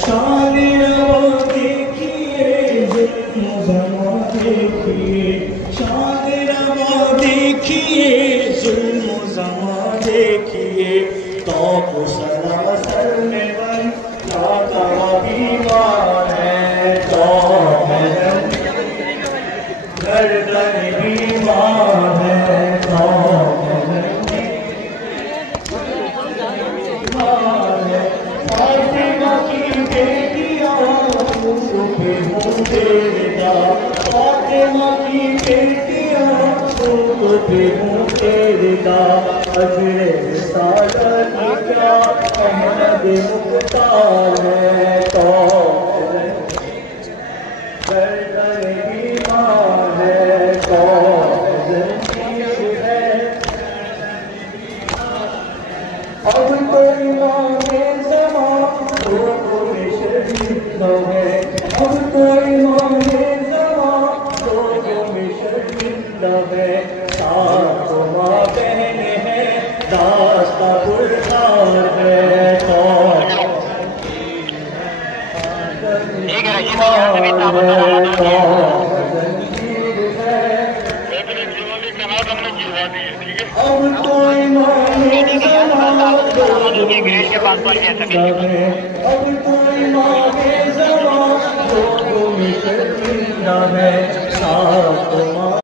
शान रवा देखिए, जुल्म देखिए, शान रवा देखिए, जुल्म देखिए, तो सरासर में बन जाता बीमार है, तो गर्दन बीमार है, तो फातिमा की बेटियां पे मुँह, फातिमा की बेटियां पे मुँह, अजरे सालत क्या अहमद मुख्तार है, तो गर्दन बीमार है, तो अब तो इमाम ज़मान लोगों में शरीक है, अब तो इमाम ज़मान लोगों में शरीक है, साथ माँ बहन है, दास्ता पुरखार है, तो अब तो इमाम ज़मान अब तो इमाम ज़मान लोगों में शर्मिंदा है, साथ